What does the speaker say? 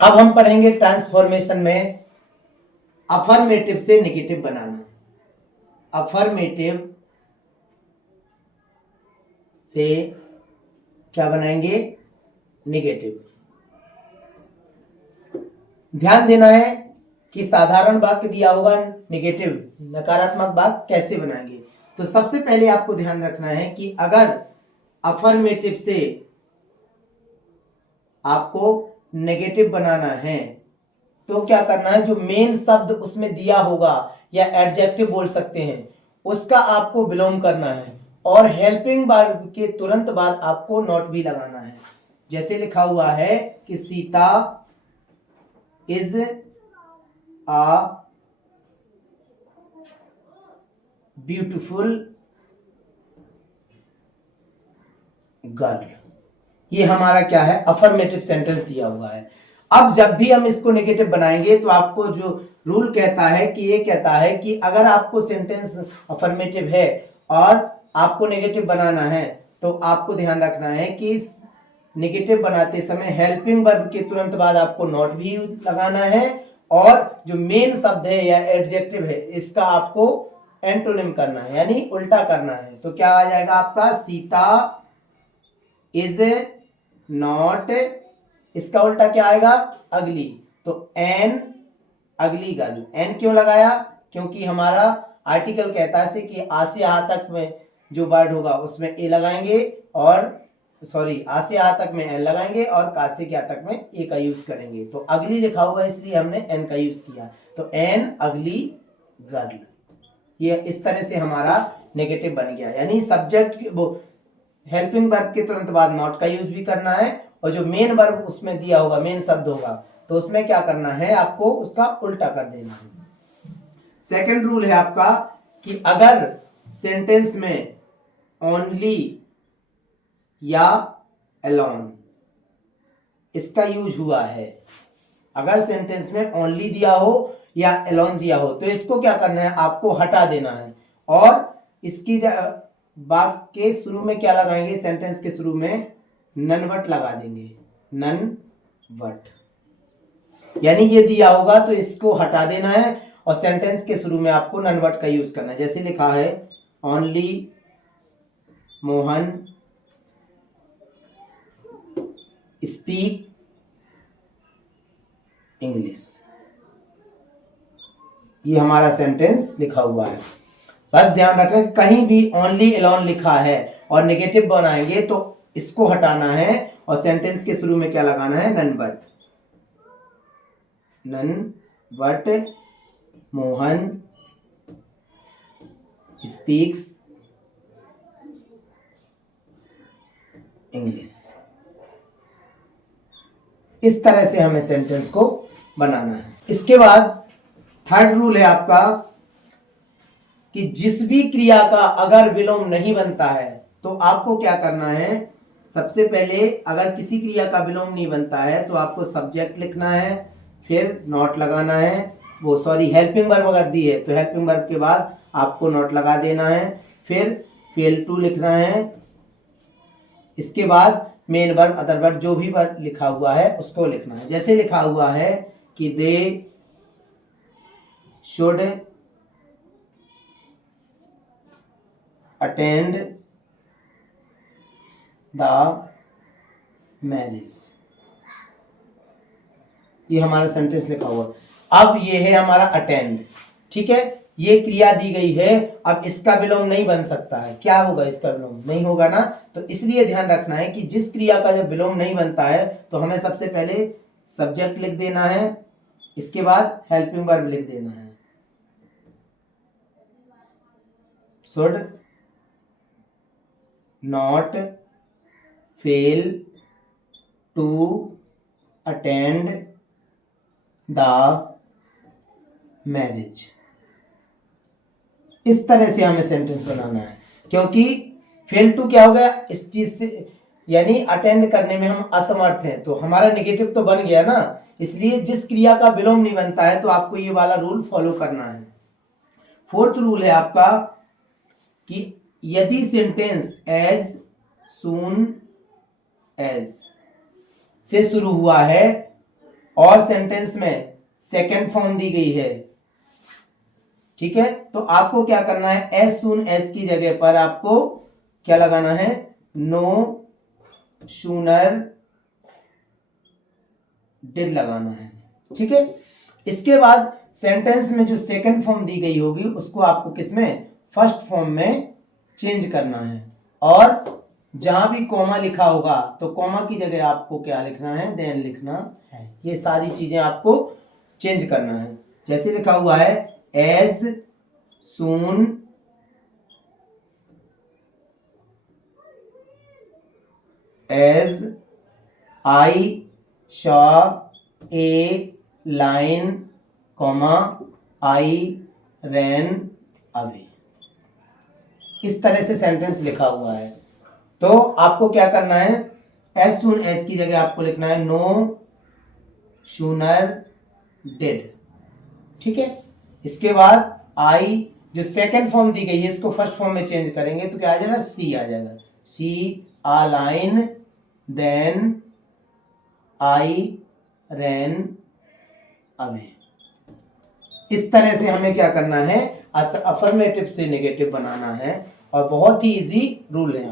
अब हम पढ़ेंगे ट्रांसफॉर्मेशन में अफर्मेटिव से नेगेटिव बनाना। अफर्मेटिव से क्या बनाएंगे? नेगेटिव। ध्यान देना है कि साधारण वाक्य दिया होगा नेगेटिव, नकारात्मक वाक्य कैसे बनाएंगे। तो सबसे पहले आपको ध्यान रखना है कि अगर अफर्मेटिव से आपको नेगेटिव बनाना है तो क्या करना है, जो मेन शब्द उसमें दिया होगा या एडजेक्टिव बोल सकते हैं, उसका आपको विलोम करना है और हेल्पिंग वर्ब के तुरंत बाद आपको नॉट भी लगाना है। जैसे लिखा हुआ है कि Sita is a beautiful girl. ये हमारा क्या है? अफर्मेटिव सेंटेंस दिया हुआ है। अब जब भी हम इसको नेगेटिव बनाएंगे तो आपको जो रूल कहता है कि ये कहता है कि अगर आपको सेंटेंस अफर्मेटिव है और आपको नेगेटिव बनाना है तो आपको ध्यान रखना है कि नेगेटिव बनाते समय हेल्पिंग वर्ब के तुरंत बाद आपको नॉट भी लगाना है और जो मेन शब्द है या एडजेक्टिव है इसका आपको एंटोनिम करना है, यानी उल्टा करना है। तो क्या आ जाएगा आपका? सीता इज नॉट, इसका उल्टा क्या आएगा? अगली। तो एन अगली गर्ल। एन क्यों लगाया? क्योंकि हमारा आर्टिकल कहता है कि आ से आ तक में जो वर्ड होगा उसमें ए लगाएंगे और सॉरी आ से आ तक में एन लगाएंगे और का से क्या तक में ए का यूज करेंगे। तो अगली लिखा हुआ इसलिए हमने एन का यूज किया। तो एन अगली गर्ल। ये इस तरह से हमारा नेगेटिव बन गया, यानी सब्जेक्ट वो हेल्पिंग वर्ब के तुरंत बाद नॉट का यूज भी करना है और जो मेन वर्ब उसमें दिया होगा, मेन शब्द होगा, तो उसमें क्या करना है? आपको उसका उल्टा कर देना है। सेकंड रूल है आपका कि अगर सेंटेंस में ओनली या अलोन इसका यूज हुआ है, अगर सेंटेंस में ओनली दिया हो या अलोन दिया हो तो इसको क्या करना है? आपको हटा देना है और इसकी वाक्य के शुरू में क्या लगाएंगे? सेंटेंस के शुरू में ननवट लगा देंगे। ननवट, यानी ये दिया होगा तो इसको हटा देना है और सेंटेंस के शुरू में आपको ननवट का यूज करना है। जैसे लिखा है ओनली मोहन स्पीक इंग्लिश। ये हमारा सेंटेंस लिखा हुआ है। बस ध्यान रखें कहीं भी ओनली अलोन लिखा है और नेगेटिव बनाएंगे तो इसको हटाना है और सेंटेंस के शुरू में क्या लगाना है? None but. None but Mohan speaks English. इस तरह से हमें सेंटेंस को बनाना है। इसके बाद थर्ड रूल है आपका कि जिस भी क्रिया का अगर विलोम नहीं बनता है तो आपको क्या करना है? सबसे पहले अगर किसी क्रिया का विलोम नहीं बनता है तो आपको सब्जेक्ट लिखना है, फिर नॉट लगाना है, वो सॉरी हेल्पिंग वर्ब अगर दी है तो हेल्पिंग वर्ब के बाद आपको नॉट लगा देना है, फिर फेल टू लिखना है, इसके बाद मेन वर्ब अदर वर्ब जो भी वर्ब लिखा हुआ है उसको लिखना है। जैसे लिखा हुआ है कि they should attend the marriage. ये हमारा सेंटेंस लिखा हुआ। अब ये है हमारा अटेंड, ठीक है, ये क्रिया दी गई है। अब इसका विलोम नहीं बन सकता है, क्या होगा? इसका विलोम नहीं होगा ना, तो इसलिए ध्यान रखना है कि जिस क्रिया का जब विलोम नहीं बनता है तो हमें सबसे पहले सब्जेक्ट लिख देना है, इसके बाद हेल्पिंग वर्ब लिख देना है। Should not fail to attend the marriage. इस तरह से हमें सेंटेंस बनाना है, क्योंकि फेल टू क्या हो गया? इस चीज से, यानी अटेंड करने में हम असमर्थ हैं, तो हमारा नेगेटिव तो बन गया ना। इसलिए जिस क्रिया का विलोम नहीं बनता है तो आपको ये वाला रूल फॉलो करना है। फोर्थ रूल है आपका कि यदि सेंटेंस एज सून एज से शुरू हुआ है और सेंटेंस में सेकंड फॉर्म दी गई है, ठीक है, तो आपको क्या करना है, एज सून एज की जगह पर आपको क्या लगाना है, नो सूनर डिड लगाना है, ठीक है। इसके बाद सेंटेंस में जो सेकंड फॉर्म दी गई होगी उसको आपको किसमें, फर्स्ट फॉर्म में चेंज करना है, और जहां भी कॉमा लिखा होगा तो कॉमा की जगह आपको क्या लिखना है, देन लिखना है। ये सारी चीजें आपको चेंज करना है। जैसे लिखा हुआ है as soon as I saw a line comma I ran away, इस तरह से सेंटेंस लिखा हुआ है। तो आपको क्या करना है, एज सून एज की जगह आपको लिखना है नो सूनर डिड, ठीक है। इसके बाद आई जो सेकंड फॉर्म दी गई है इसको फर्स्ट फॉर्म में चेंज करेंगे तो क्या आ जाएगा, सी आ जाएगा, सी आ line then I ran away. इस तरह से हमें क्या करना है, अफर्मेटिव से नेगेटिव बनाना है, और बहुत ही इजी रूल है।